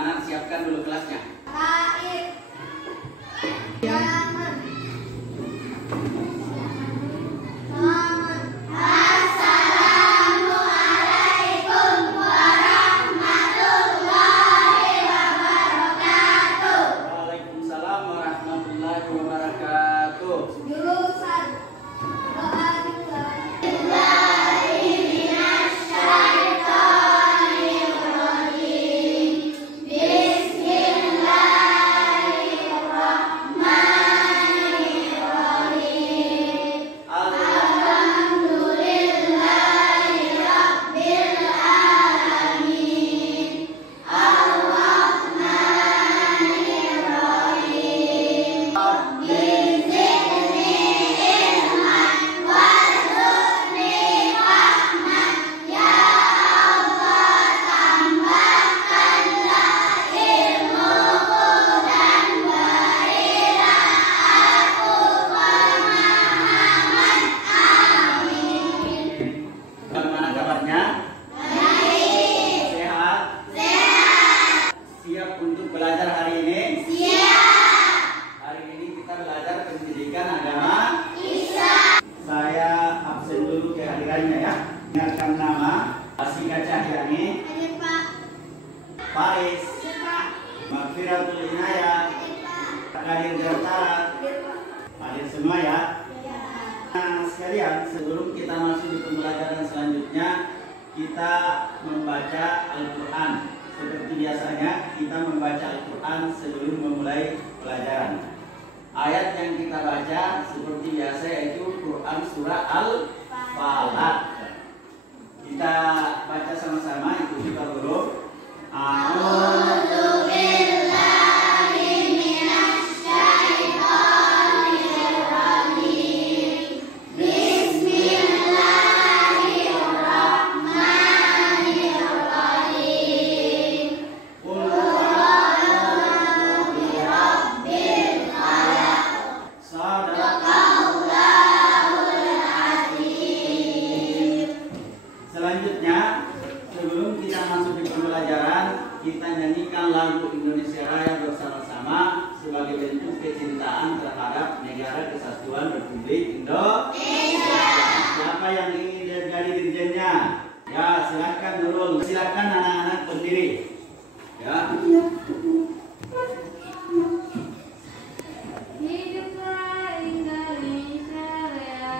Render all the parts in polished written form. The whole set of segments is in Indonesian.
anak-anak siapkan dulu kelasnya. Baik. Jangan. Assalamualaikum warahmatullahi wabarakatuh. Waalaikumsalam warahmatullahi wabarakatuh. Jurusan doa dimulai. Bagaimana kabarnya? Baik. Sehat? Sehat. Siap untuk belajar hari ini? Siap. Hari ini kita belajar pendidikan agama Islam. Saya absen dulu kehadirannya ya. Dengarkan nama Asika Cahyani, Hadir Pak. Faris, Hadir Pak. Makfiratul Inayah, Kadir Jartara. Hadir Pak. Hadir semua ya. Ya. Nah sekalian, sebelum kita masuk di pembelajaran selanjutnya, kita membaca Al-Quran. Seperti biasanya, kita membaca Al-Quran sebelum memulai pelajaran. Ayat yang kita baca seperti biasa yaitu Quran Surah Al-Falaq. Kita baca sama-sama, ikuti Pak Guru. Selanjutnya, sebelum kita masuk di pembelajaran, kita nyanyikan lagu Indonesia Raya bersama-sama sebagai bentuk kecintaan terhadap Negara Kesatuan Republik Indonesia. Siapa yang ingin jadi dirjennya? Ya, silakan Nurul. Silakan anak-anak berdiri. Ya. Hiduplah Indonesia Raya.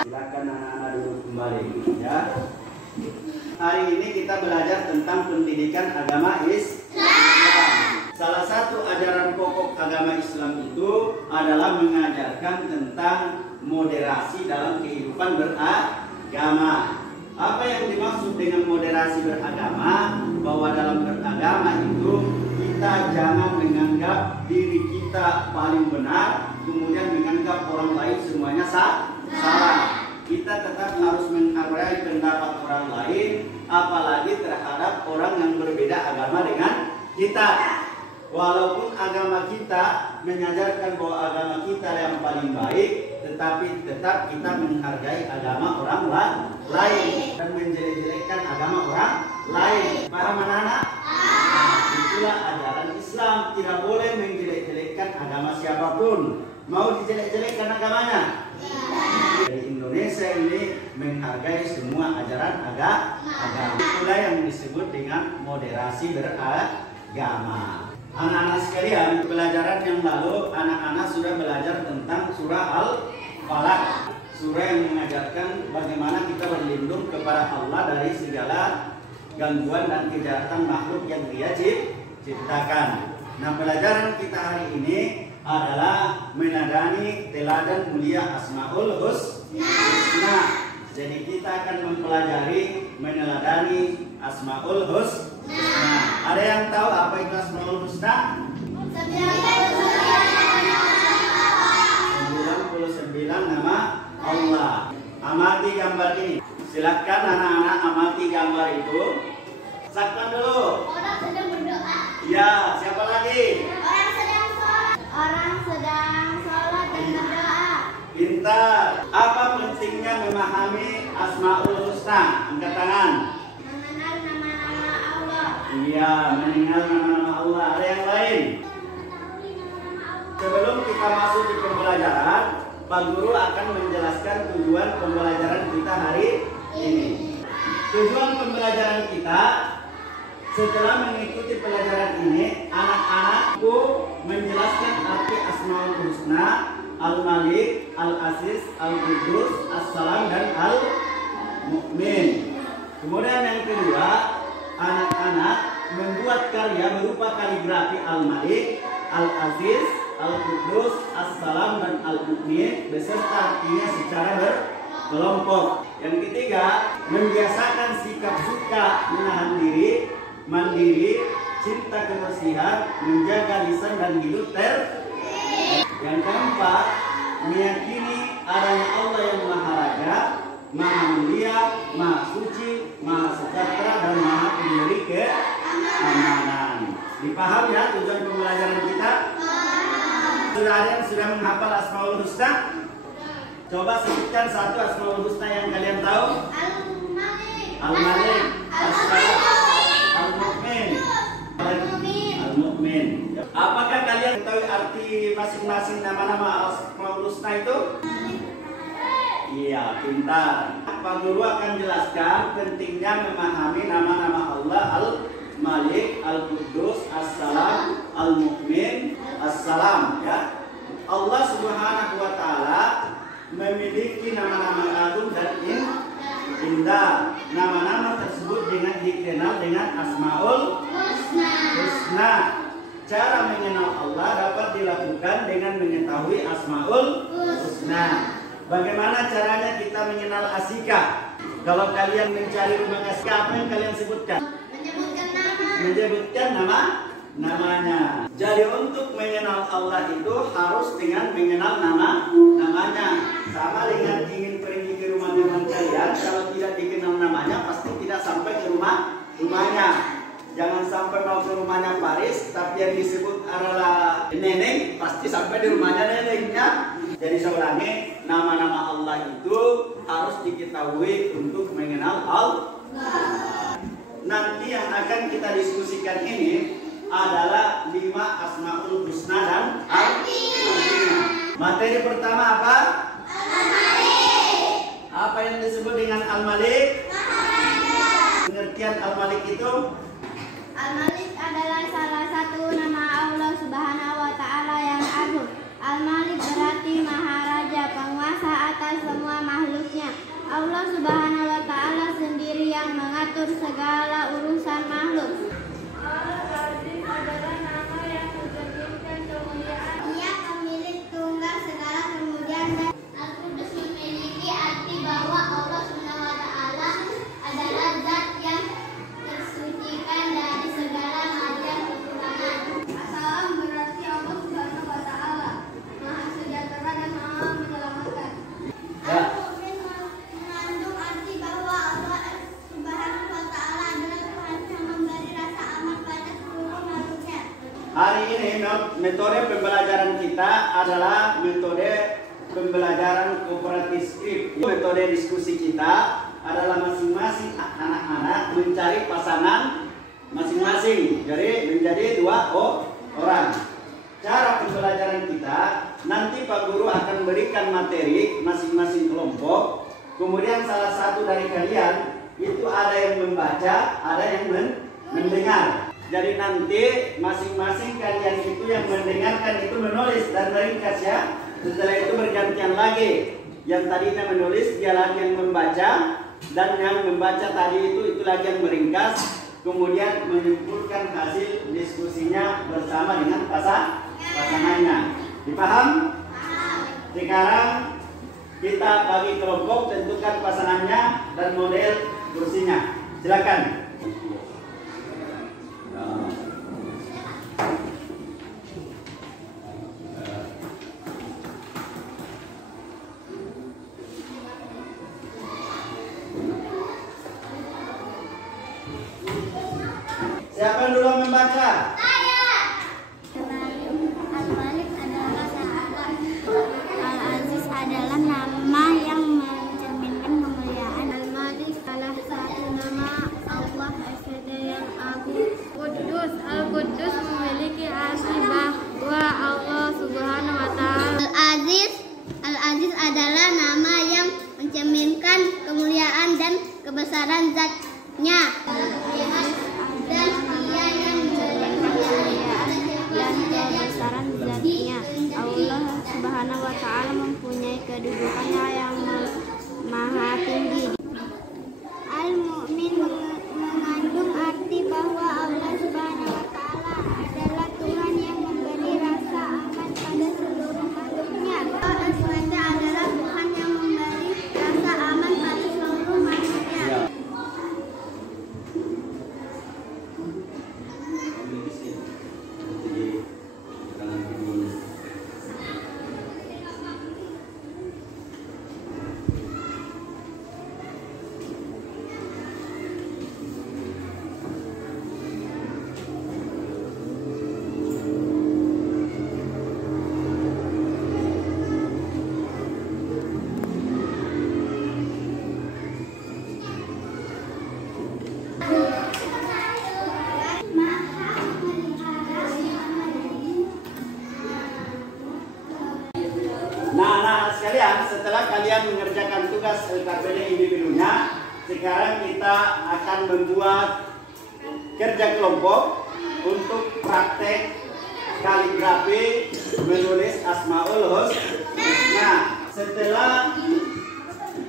Silakan anak-anak duduk kembali ya. Hari ini kita belajar tentang pendidikan agama Islam. Salah satu ajaran pokok agama Islam itu adalah mengajarkan tentang moderasi dalam kehidupan beragama. Apa yang dimaksud dengan moderasi beragama? Bahwa dalam beragama itu kita jangan menganggap diri kita paling benar, kemudian menganggap orang lain semuanya salah. Kita tetap harus menghargai pendapat orang lain, apalagi terhadap orang yang berbeda agama dengan kita. Walaupun agama kita mengajarkan bahwa agama kita yang paling baik, tetapi tetap kita menghargai agama orang lain dan menjelek-jelekkan agama orang lain. Paham anak-anak? Itulah ajaran Islam, tidak boleh menjelek-jelekkan agama siapapun. Mau dijelek-jelekkan agamanya? Dari Indonesia ini menghargai semua ajaran agama. Itulah yang disebut dengan moderasi beragama. Anak-anak sekalian, pelajaran yang lalu anak-anak sudah belajar tentang surah Al-Falaq. Surah yang mengajarkan bagaimana kita berlindung kepada Allah dari segala gangguan dan kejahatan makhluk yang Dia ciptakan. Nah, pelajaran kita hari ini adalah menadani teladan mulia Asmaul Husna. Jadi kita akan mempelajari meneladani Asmaul Husna. Ada yang tahu apa itu Asmaul Husna? 99 nama Allah. Amati gambar ini. Silakan anak-anak amati gambar itu. Sakman dulu. Orang sedang berdoa. Ya, siapa lagi? Orang sedang sholat. Orang sedang sholat dan berdoa. Pintar. Apa pentingnya memahami Asmaul Husna? Angkat tangan. Mengenal nama-nama Allah. Iya, mengenal nama-nama Allah. Ada yang lain? Sebelum kita masuk di pembelajaran, Pak Guru akan menjelaskan tujuan pembelajaran kita hari ini. Tujuan pembelajaran kita setelah mengikuti pelajaran ini, anak-anakku menjelaskan arti Asmaul Husna, Al-Malik, Al-Aziz, Al-Qudus, As-Salam, dan Al-Mu'min. Kemudian yang kedua, anak-anak membuat karya berupa kaligrafi Al-Malik, Al-Aziz, Al-Qudus, As-Salam, dan Al-Mu'min beserta artinya secara berkelompok. Yang ketiga, membiasakan sikap suka menahan diri, mandiri, cinta kebersihan, menjaga lisan dan hidup Yang keempat, meyakini adanya Allah yang Maha Raja, Maha Mulia, Maha Suci, Maha Sejahtera, dan Maha Pemberi keamanan. Dipaham ya tujuan pembelajaran kita? Sudah ada yang sudah menghafal Asmaul Husna? Coba sebutkan satu Asmaul Husna yang kalian tahu. Al-Malik, As-Salam, Al-Mu'min, Al-Mu'min. Apakah kalian tahu arti masing-masing nama-nama Asmaul Husna itu? Iya, pintar. Pak Guru akan jelaskan pentingnya memahami nama-nama Allah Al-Malik, Al-Qudus, As-Salam, Al-Mu'min, As-Salam, ya. Allah Subhanahu wa taala memiliki nama-nama agung dan indah. Nama-nama tersebut dikenal dengan Asmaul Husna. Cara mengenal Allah dapat dilakukan dengan mengetahui Asmaul Husna. Bagaimana caranya kita mengenal Asika? Kalau kalian mencari rumah Asika, apa yang kalian sebutkan? Menyebutkan namanya. Jadi untuk mengenal Allah itu harus dengan mengenal namanya. Sama dengan ingin pergi ke rumah teman kalian, kalau tidak dikenal namanya pasti tidak sampai ke rumahnya. Jangan sampai mau ke rumahnya Paris, tapi yang disebut adalah Neneng, pasti sampai di rumahnya Nenengnya. Jadi saya ulangi, nama-nama Allah itu harus diketahui untuk mengenal Allah. Nanti yang akan kita diskusikan ini adalah 5 Asmaul Husna dan artinya. Materi pertama apa? Al-Malik. Apa yang disebut dengan Al-Malik? Pengertian Al-Malik itu? Al-Malik adalah salah satu nama Allah Subhanahu wa taala yang agung. Al-Malik berarti Maha Raja, penguasa atas semua makhluknya. Allah Subhanahu wa taala sendiri yang mengatur segala urusan makhluk. Al-Aziz adalah nama yang mencerminkan kemuliaan. Ia pemilik tunggal segala kemuliaan dan Al-Qudus memiliki arti bahwa Allah Subhanahu wa taala adalah zat yang tersucikan dari segala macam kekurangan. As-Salam berarti Allah Subhanahu wa taala Maha Sejahtera dan Maha Menyelamatkan. Al-Mu'min mengandung arti bahwa Allah Subhanahu wa taala adalah Tuhan yang memberi rasa aman pada seluruh makhluknya. Hari ini metode pembelajaran kita adalah metode pembelajaran kooperatif skrip. Metode diskusi kita adalah masing-masing anak-anak mencari pasangan masing-masing. Jadi menjadi 2 orang. Cara pembelajaran kita, nanti Pak Guru akan berikan materi masing-masing kelompok. Kemudian salah satu dari kalian itu ada yang membaca, ada yang mendengar. Jadi nanti masing-masing kalian itu yang mendengarkan itu menulis dan meringkas ya. Setelah itu bergantian lagi. Yang tadinya menulis dia lagi yang membaca, dan yang membaca tadi itu lagi yang meringkas. Kemudian menyimpulkan hasil diskusinya bersama dengan pasangannya. Dipaham? Sekarang kita bagi kelompok, tentukan pasangannya dan model kursinya. Silakan. Siapa yang dulu membaca? Al-Malik adalah Al-Aziz adalah nama yang mencerminkan kemuliaan. Al-Malik salah satu nama Allah yang agung. Kudus, Al-Kudus memiliki arti bahwa Allah Subhanahu wa Ta'ala. Al-Aziz adalah nama yang mencerminkan kemuliaan dan kebesaran zatnya. Dan dia yang mencerminkan kemuliaan dan kebesaran zatnya. Allah Subhanahu wa Ta'ala mempunyai kedudukannya yang maha tinggi. Al-Mu'min mengandung arti bahwa Allah Subhanahu wa Ta'ala adalah Tuhan yang memberi rasa aman pada seluruh makhluknya. Al-Swt adalah Tuhan yang memberi rasa aman pada seluruh makhluknya. Nah, sekalian, setelah kalian mengerjakan tugas LKPD individunya, sekarang kita akan membuat kerja kelompok untuk praktek kaligrafi menulis Asmaul Husna. Setelah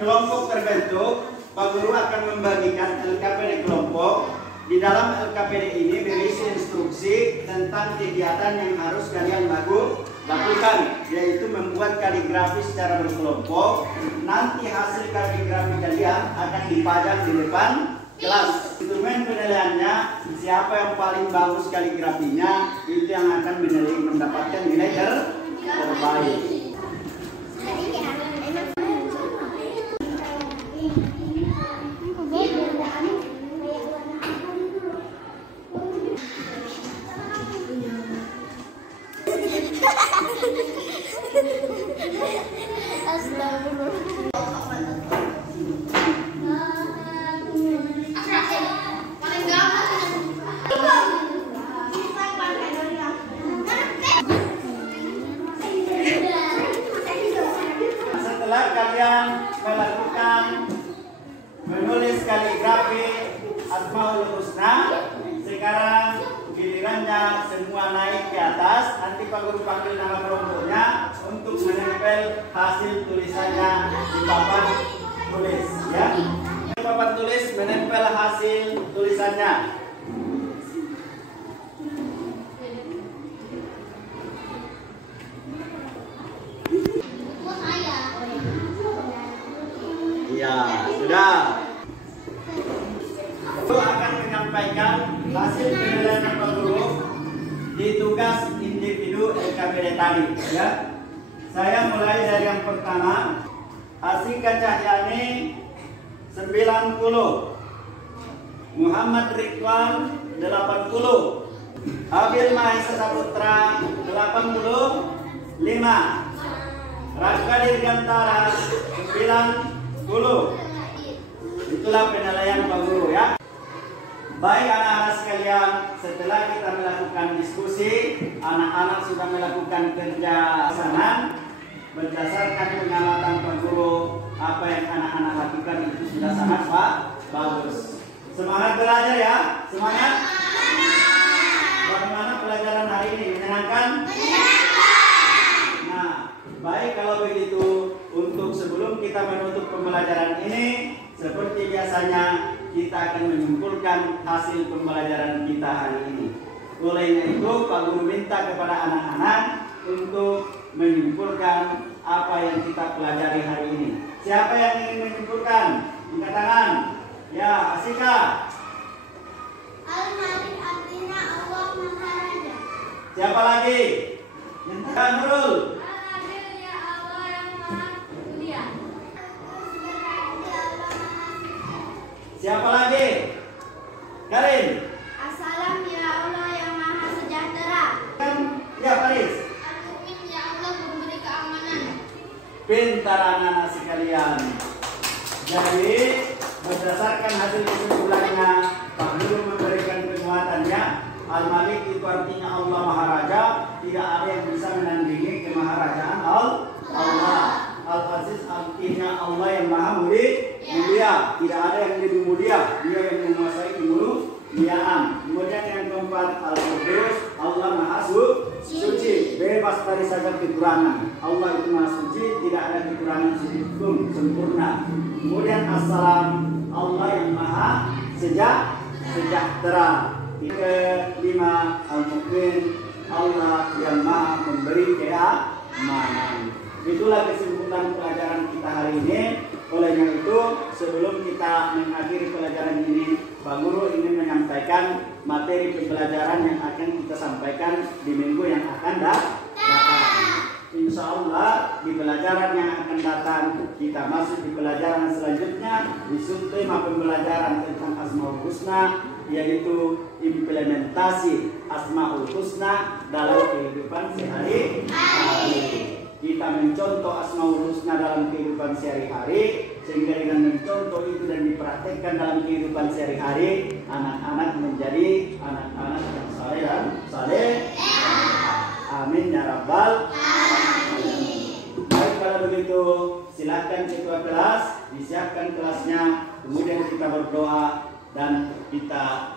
kelompok terbentuk, Pak Guru akan membagikan LKPD kelompok. Di dalam LKPD ini berisi instruksi tentang kegiatan yang harus kalian lakukan, yaitu membuat kaligrafi secara berkelompok. Nanti hasil kaligrafi kalian akan dipajang di depan kelas. Instrumen penilaiannya, siapa yang paling bagus kaligrafinya, itu yang akan mendapatkan nilai terbaik. Setelah kalian melakukan menulis kaligrafi Asmaul Husna, sekarang gilirannya semua naik ke atas. Nanti Pak Guru panggil nama kelompoknya untuk menempel hasil tulisannya di papan tulis, ya. Di papan tulis menempel hasil tulisannya. Ya, sudah. Guru akan menyampaikan hasil penilaian Pak Guru di tugas individu LKPD tadi, ya. Saya mulai dari yang pertama. Asika Cahyani 90, Muhammad Ridwan 80, Abil Mahesa Saputra 85, Raka Dirgantara 90. Itulah penilaian Pak Guru, ya. Baik anak-anak sekalian, setelah kita melakukan diskusi, anak-anak sudah melakukan kerja sana. Berdasarkan pengamatan Pak Guru, apa yang anak-anak lakukan itu sudah sangat bagus. Semangat belajar, ya, semangat. Bagaimana pelajaran hari ini, menyenangkan? Nah, baik kalau begitu, untuk sebelum kita menutup pembelajaran ini, seperti biasanya kita akan menyimpulkan hasil pembelajaran kita hari ini. Oleh itu, Pak Guru minta kepada anak-anak untuk menyimpulkan apa yang kita pelajari hari ini? Siapa yang ingin menyimpulkan? Angkat tangan. Ya, Asika. Al-Malik artinya Allah Maharaja. Siapa lagi? Yang Nurul. Al-Adil ya Allah yang Maha Mulia. Siapa lagi? Karin. Assalam ya Allah yang Maha Sejahtera. Ya, Paris. Al-Mu'min ya Allah memberi keamanan. Pintar anak-anak sekalian. Jadi berdasarkan hasil kesimpulannya, Pak Guru memberikan penguatannya. Al-Malik itu artinya Allah Maharaja. Tidak ada yang bisa menandingi kemaharajaan Allah. Al-Aziz artinya Allah yang Maha Mulia. Tidak ada yang lebih mulia. Dia yang menguasai kemuliaan. Kemudian yang keempat, Al-Qudus, Allah Maha Suci, bebas dari segala kekurangan. Allah itu Maha Suci, tidak ada kekurangan sedikit pun, sempurna. Kemudian Assalam, Allah yang Maha Sejahtera. Kelima, Al-Mu'min, Allah yang Maha memberi keamanan. Itulah kesimpulan pelajaran kita hari ini. Olehnya itu, sebelum kita mengakhiri pelajaran ini, Pak Guru ingin menyampaikan materi pembelajaran yang akan kita sampaikan di minggu yang akan datang. Insya Allah di pelajaran yang akan datang kita masuk di pelajaran selanjutnya di subtema pembelajaran tentang Asmaul Husna, yaitu implementasi Asmaul Husna dalam kehidupan sehari-hari. Kita mencontoh Asmaul Husna dalam kehidupan sehari-hari, sehingga dengan mencontoh itu dan dipraktekkan dalam kehidupan sehari-hari, anak-anak menjadi anak-anak yang saleh dan saleh. Amin ya rabbal alamin. Baik, kalau begitu silakan ketua kelas disiapkan kelasnya, kemudian kita berdoa dan kita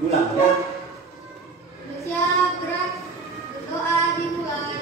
ulang ya. Siap, gerak. Doa dimulai.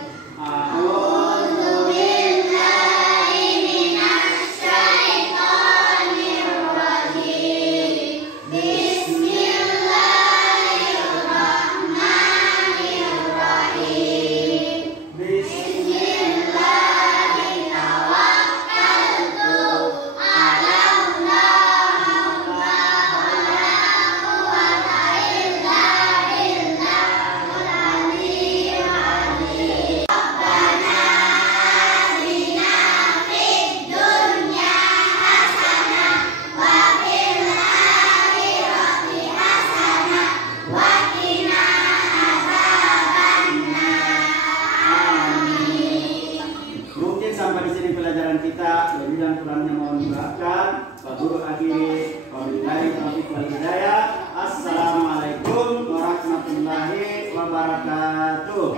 Sampai di sini pelajaran kita. Lebih dan kurangnya mohon dimaafkan. Pak Guru akhiri. Wabillahi taufiq wal hidayah. Assalamualaikum warahmatullahi wabarakatuh.